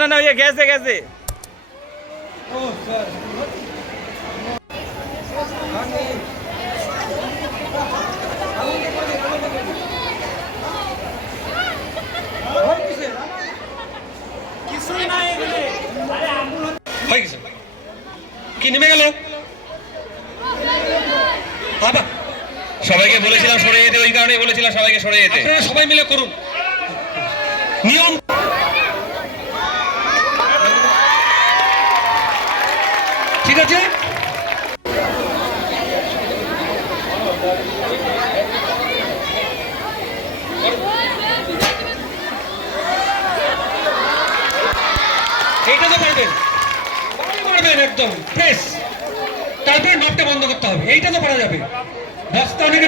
না না ওই গেছে গেছে। কি নেমে গেল? সবাইকে বলেছিলাম সরে যেতে, ওই কারণে বলেছিলাম সবাইকে সরে যেতে। আপনারা সবাই মিলে করুন নিয়ম। ঠিক আছে, এইটা তো পারবেন, একদম প্রেস, তারপরে নবটা বন্ধ করতে হবে। এইটা তো পারা যাবে। বস্তা অনেকে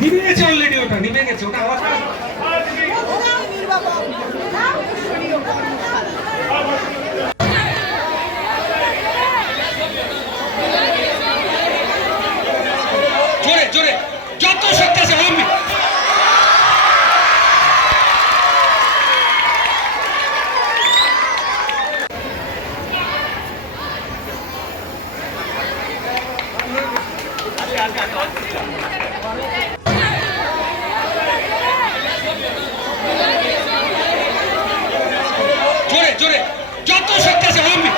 নিভে গেছে অলরেডি, ওটা নিভে গেছে, ওটা আওয়াজ জোরে জোরে যত শক্তি আছে হবে। জোরে জোরে যত শক্তি আছে হবে।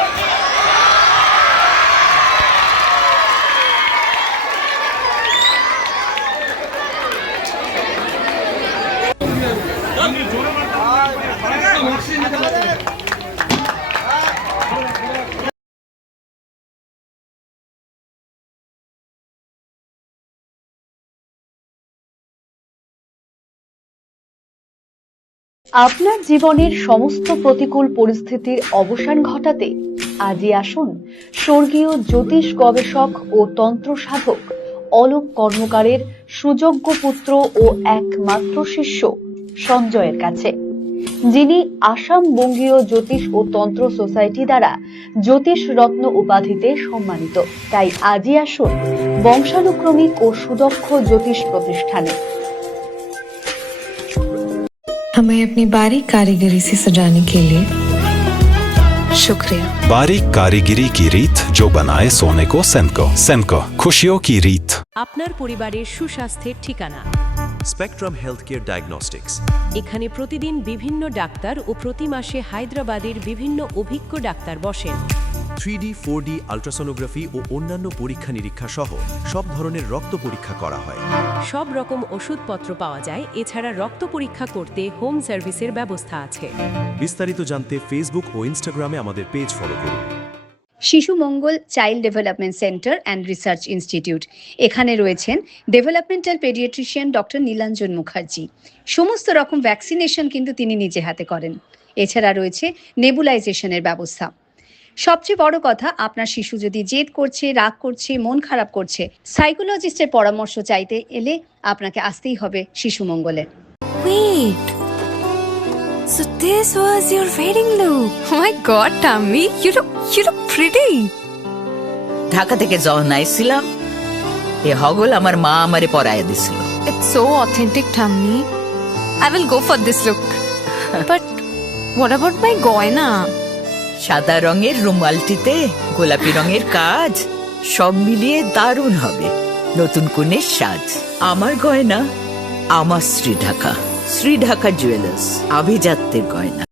আপনার জীবনের সমস্ত প্রতিকূল পরিস্থিতির অবসান ঘটাতে আজই আসুন স্বর্গীয় জ্যোতিষ গবেষক ও তন্ত্র সাধক অলোক কর্মকারের সুযোগ্য পুত্র ও একমাত্র শিষ্য সঞ্জয়ের কাছে, যিনি আসাম বঙ্গীয় জ্যোতিষ ও তন্ত্র সোসাইটি দ্বারা জ্যোতিষ রত্ন উপাধিতে সম্মানিত। তাই আজই আসুন বংশানুক্রমিক ও সুদক্ষ জ্যোতিষ প্রতিষ্ঠানে। हमें अपनी बारीक कारीगरी से सजाने के लिए शुक्रिया। बारीक कारीगरी की रीत जो बनाए सोने को सेनको। सेनको खुशियों की रीत। আপনার পরিবারের সুস্বাস্থ্যের ঠিকানা স্পেকট্রাম হেলথকেয়ার ডায়াগনস্টিক্স। এখানে প্রতিদিন বিভিন্ন ডাক্তার ও প্রতি মাসে হায়দ্রাবাদের বিভিন্ন অভিজ্ঞ ডাক্তার বসেন। 3D 4D আল্ট্রাসোনোগ্রাফি ও অন্যান্য পরীক্ষা নিরীক্ষা সহ সব ধরনের রক্ত পরীক্ষা করা হয়। সব রকম ওষুধপত্র পাওয়া যায়। এছাড়া রক্ত পরীক্ষা করতে হোম সার্ভিসের ব্যবস্থা আছে। বিস্তারিত জানতে ফেসবুক ও ইনস্টাগ্রামে আমাদের পেজ ফলো করুন। Shishu Mangal child development centre and research institute, এখানে রয়েছেন developmental paediatrician doctor Nilanjan Mukherjee. সমস্ত রকম ভ্যাকসিনেশন কিন্তু তিনি নিজে হাতে করেন। এছাড়া রয়েছে নেবুলাইজেশনের ব্যবস্থা। সবচেয়ে বড় কথা, আপনার শিশু যদি জেদ করছে, রাগ করছে, মন খারাপ করছে, সাইকোলজিস্টের পরামর্শ চাইতে এলে আপনাকে আসতেই হবে শিশু মঙ্গলে। Wait, so this was your wedding look? Oh my God, Tammy, you look pretty. Dhaka থেকে যখন আইছিলাম এ হগল আমার মা আমারে পরাইয়া দিছিল। It's so authentic, Tammy. I will go for this look. But what about my goina? সাদা রঙের রুমালটিতে গোলাপি রঙের কাজ, সব মিলিয়ে দারুণ হবে নতুন কনের সাজ। আমার গয়না আমার শ্রী ঢাকা জুয়েলার্স, আভিজাত্যের গয়না।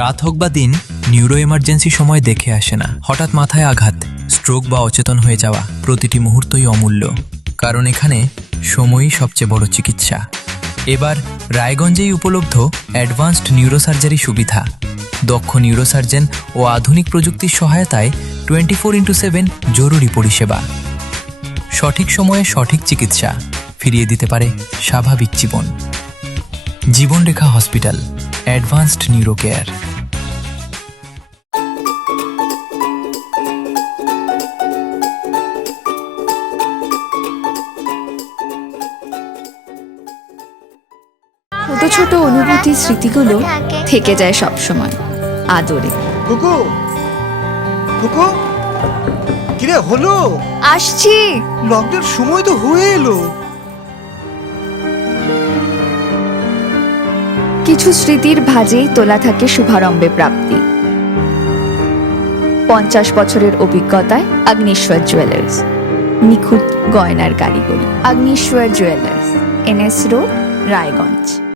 রাত হোক বা দিন, নিউরো এমার্জেন্সি সময় দেখে আসে না। হঠাৎ মাথায় আঘাত, স্ট্রোক বা অচেতন হয়ে যাওয়া, প্রতিটি মুহূর্তই অমূল্য, কারণ এখানে সময়ই সবচেয়ে বড় চিকিৎসা। এবার রায়গঞ্জেই উপলব্ধ অ্যাডভান্সড নিউরোসার্জারি সুবিধা। দক্ষ নিউরোসার্জন ও আধুনিক প্রযুক্তির সহায়তায় 24x7 জরুরি পরিষেবা। সঠিক সময়ে সঠিক চিকিৎসা ফিরিয়ে দিতে পারে স্বাভাবিক জীবন। জীবনরেখা হসপিটাল, অ্যাডভান্সড নিউরো কেয়ার। ছোট ছোট অনুভূতি স্মৃতিগুলো থেকে যায় সব সময় আদরে। কুকু কুকু কিরে হলো? আসছি। লকডাউন সময় তো হয়ে এলো। কিছু স্মৃতির ভাজেই তোলা থাকে শুভারম্ভে প্রাপ্তি। 50 বছরের অভিজ্ঞতায় আগ্নেশ্বর জুয়েলার্স, নিখুঁত গয়নার কারিগরি। Agneshwar jewellers, NS road, Raiganj.